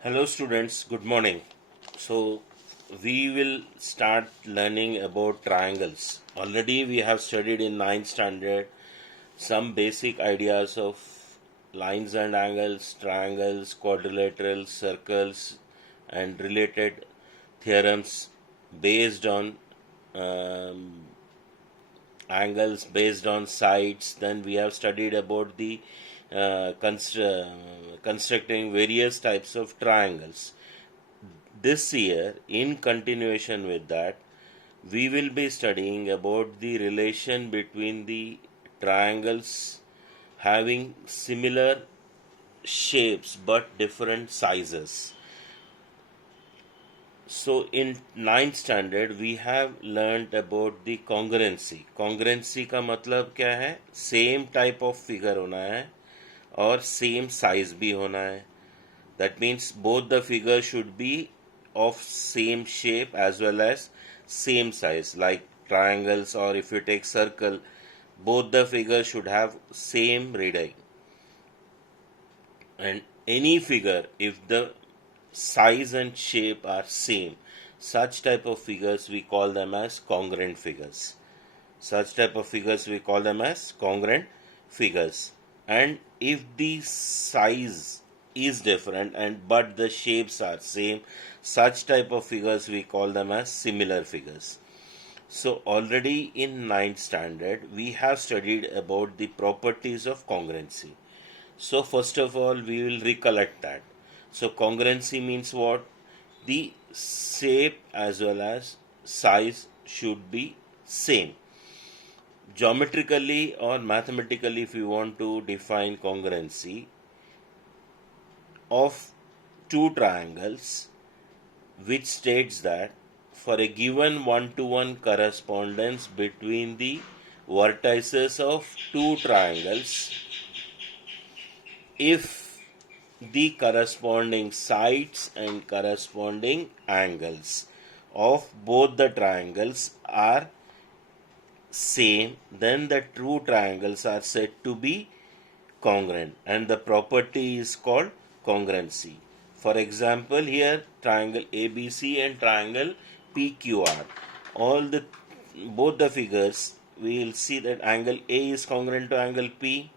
Hello students, good morning. So we will start learning about triangles. Already we have studied in ninth standard some basic ideas of lines and angles, triangles, quadrilaterals, circles and related theorems based on um, angles, based on sides. Then we have studied about the constructing various types of triangles. This year, in continuation with that, we will be studying about the relation between the triangles having similar shapes but different sizes. So in ninth standard we have learned about the congruency. Congruency का मतलब क्या है? Same type of figure होना है और same size भी होना है. That means both the figures should be of same shape as well as same size, like triangles, or if you take circle, both the figures should have same radii. And any figure, if the size and shape are same, such type of figures we call them as congruent figures. Such type of figures we call them as congruent figures. And if the size is different and but the shapes are same, such type of figures we call them as similar figures. So already in ninth standard we have studied about the properties of congruency. So first of all we will recollect that. So congruency means what? The shape as well as size should be same. Geometrically or mathematically, if you want to define congruency of two triangles, which states that for a given one-to-one correspondence between the vertices of two triangles, if the corresponding sides and corresponding angles of both the triangles are same, then the two triangles are said to be congruent, and the property is called congruency. For example, here triangle ABC and triangle PQR. All the both the figures we will see that angle A is congruent to angle P,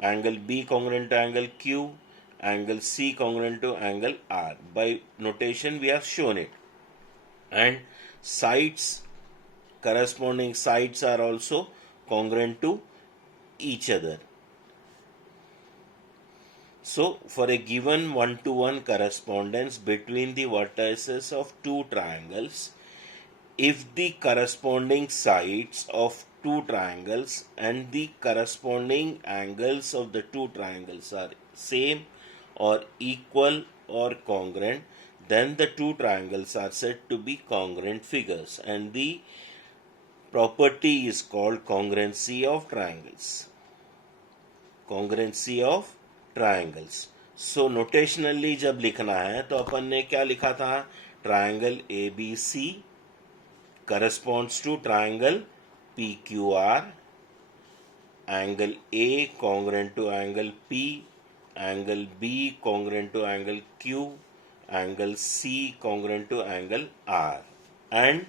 angle B congruent to angle Q, angle C congruent to angle R. By notation we have shown it. And sides, corresponding sides are also congruent to each other. So, for a given one-to-one correspondence between the vertices of two triangles, if the corresponding sides of two triangles and the corresponding angles of the two triangles are same or equal or congruent, then the two triangles are said to be congruent figures, and the property is called congruency of triangles. Congruency of triangles. So notationally जब लिखना है तो अपन ने क्या लिखा था? Triangle ABC corresponds to triangle PQR, angle A congruent to angle P, angle B congruent to angle Q, angle C congruent to angle R, and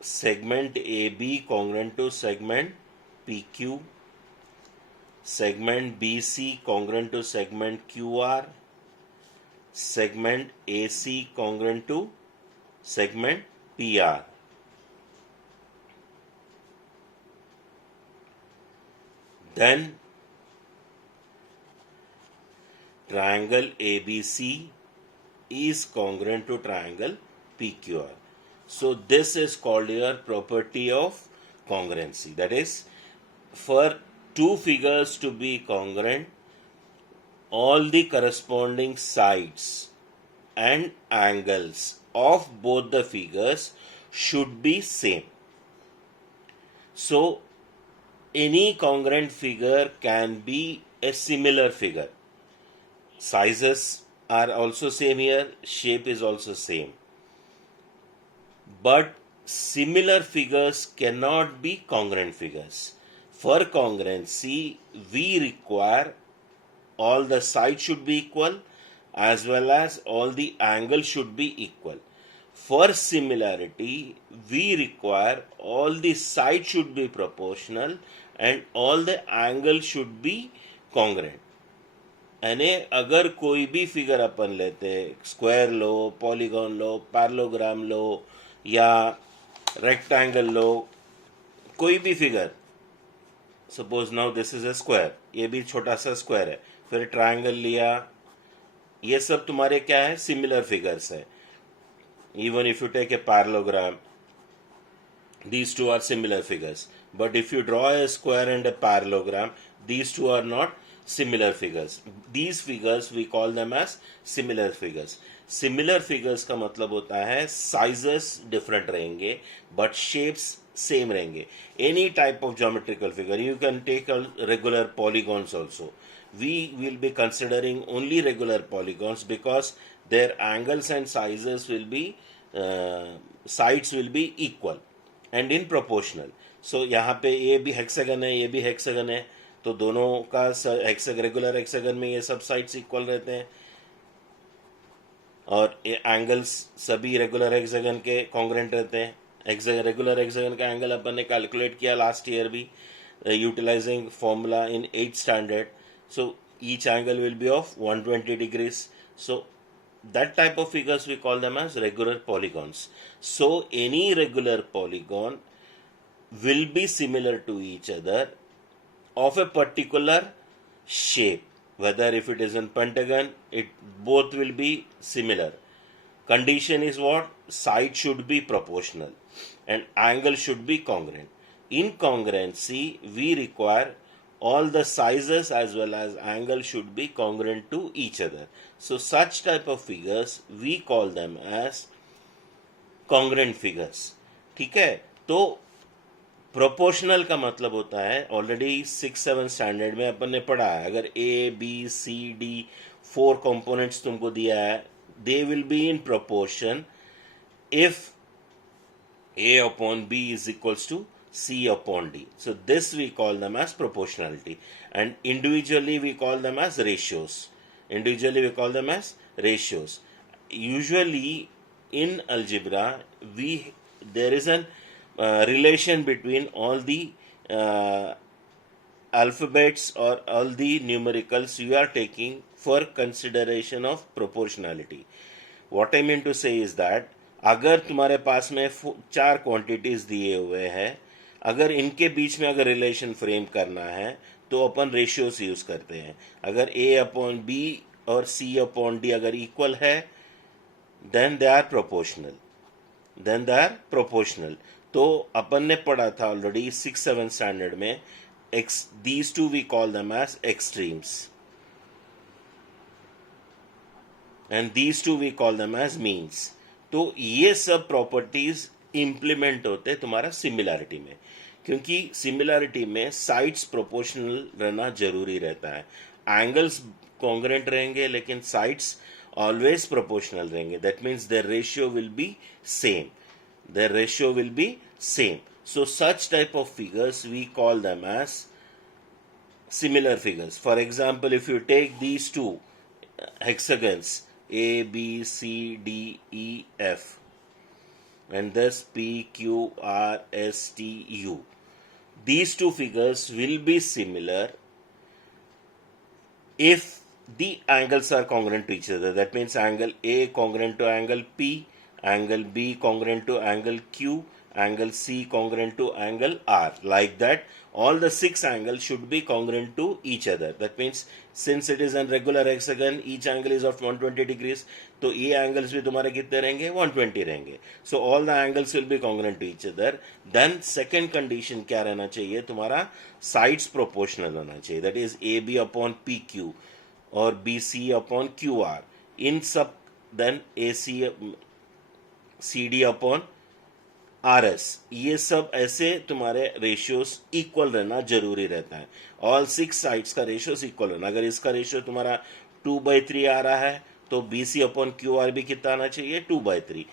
segment AB congruent to segment PQ, segment BC congruent to segment QR, segment AC congruent to segment PR. Then triangle ABC is congruent to triangle PQR. So this is called your property of congruency. That is, for two figures to be congruent, all the corresponding sides and angles of both the figures should be same. So any congruent figure can be a similar figure. Sizes are also same here, shape is also same. But similar figures cannot be congruent figures. For congruency, we require all the sides should be equal as well as all the angles should be equal. For similarity, we require all the sides should be proportional and all the angles should be congruent. यानी अगर कोई भी figure अपन लेते, square लो, polygon लो, parallelogram लो या rectangle लो, कोई भी figure, suppose now this is a square, ये भी छोटा सा स्क्वायर है, फिर ट्रायंगल लिया, ये सब तुम्हारे क्या है, सिमिलर फिगर्स है. Even if you take a parallelogram, these two are similar figures. But if you draw a square and a parallelogram, these two are not similar figures. These figures we call them as similar figures. Similar figures का मतलब होता है sizes different रहेंगे but shapes same रहेंगे. Any type of geometrical figure, you can take a regular polygons also. We will be considering only regular polygons because their angles and sizes will be sides will be equal and in proportional. So यहाँ पे ये भी hexagon है, ये भी hexagon है, तो दोनों का रेगुलर हेक्सागन में ये सब साइड्स इक्वल रहते हैं और ये एंगल्स सभी रेगुलर हेक्सागन के कॉन्ग्रेंट रहते हैं. रेगुलर हेक्सागन का एंगल अपन ने कैलकुलेट किया लास्ट ईयर भी utilising formula in 8th standard. So each angle will be of 120 degrees. So that type of figures we call them as regular polygons. So any regular polygon will be similar to each other of a particular shape. Whether if it is in pentagon, it both will be similar. Condition is what? Side should be proportional and angle should be congruent. In congruency, we require all the sizes as well as angle should be congruent to each other. So such type of figures we call them as congruent figures. ठीक है, तो proportional का मतलब होता है, already 6th-7th standard में अपन ने पढ़ा है, अगर A B C D 4 components तुमको दिया है, they will be in proportion if a upon b is equals to C upon D. So this we call them as proportionality, and individually we call them as ratios. Usually in algebra there is a relation between all the alphabets or all the numericals you are taking for consideration of proportionality. What I mean to say is that अगर तुम्हारे पास में 4 quantities दिए हुए हैं, अगर इनके बीच में अगर रिलेशन फ्रेम करना है तो अपन रेशियोस यूज करते हैं. अगर a अपॉन b और c अपॉन d अगर इक्वल है, देन दे आर प्रोपोर्शनल. तो अपन ने पढ़ा था ऑलरेडी 6th-7th स्टैंडर्ड में, these two we call them as extremes and these two we call them as means. तो ये सब प्रॉपर्टीज इंप्लीमेंट होते तुम्हारा सिमिलैरिटी में, क्योंकि सिमिलैरिटी में साइड्स प्रोपोर्शनल रहना जरूरी रहता है. एंगल्स कॉन्ग्रेंट रहेंगे लेकिन साइड्स ऑलवेज प्रोपोर्शनल रहेंगे. That means their ratio will be same. So such type of figures we call them as similar figures. For example, if you take these two hexagons A, B, C, D, E, F, and thus P, Q, R, S, T, U. These two figures will be similar if the angles are congruent to each other. That means angle A congruent to angle P, angle B congruent to angle Q, angle C congruent to angle R. Like that, all the 6 angles should be congruent to each other. That means since it is a regular hexagon, each angle is of 120 degrees, तो ये angles भी तुम्हारे कितने रहेंगे, 120 रहेंगे. So all the angles will be congruent to each other. Then second condition क्या रहना चाहिए, तुम्हारा sides proportional रहना चाहिए. That is AB upon PQ और BC upon QR. In सब then AC CD upon RS, ये सब ऐसे तुम्हारे रेशियोस इक्वल रहना जरूरी रहता है. ऑल 6 साइड्स का रेशियोस इक्वल रहना. अगर इसका रेशियो तुम्हारा 2/3 आ रहा है तो BC अपॉन QR भी कितना आना चाहिए, 2/3.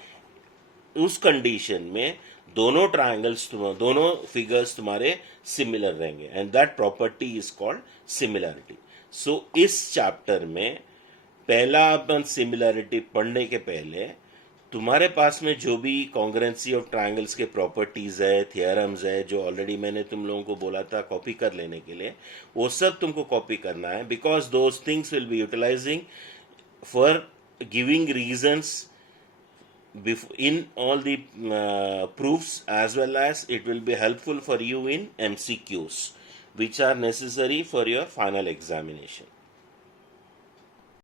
उस कंडीशन में दोनों ट्रायंगल्स दोनों फिगर्स तुम्हारे सिमिलर रहेंगे, and that property is called similarity. So इस चैप्टर में पहला अपन सिमिलरिटी पढ़ने के पहले तुम्हारे पास में जो भी कॉन्ग्रुएंसी ऑफ ट्रायंगल्स के प्रॉपर्टीज है, थियरम्स है, जो ऑलरेडी मैंने तुम लोगों को बोला था कॉपी कर लेने के लिए, वो सब तुमको कॉपी करना है, because those things will be utilising for giving reasons in all the proofs, as well as it will be helpful for you in MCQs which are necessary for your final examination.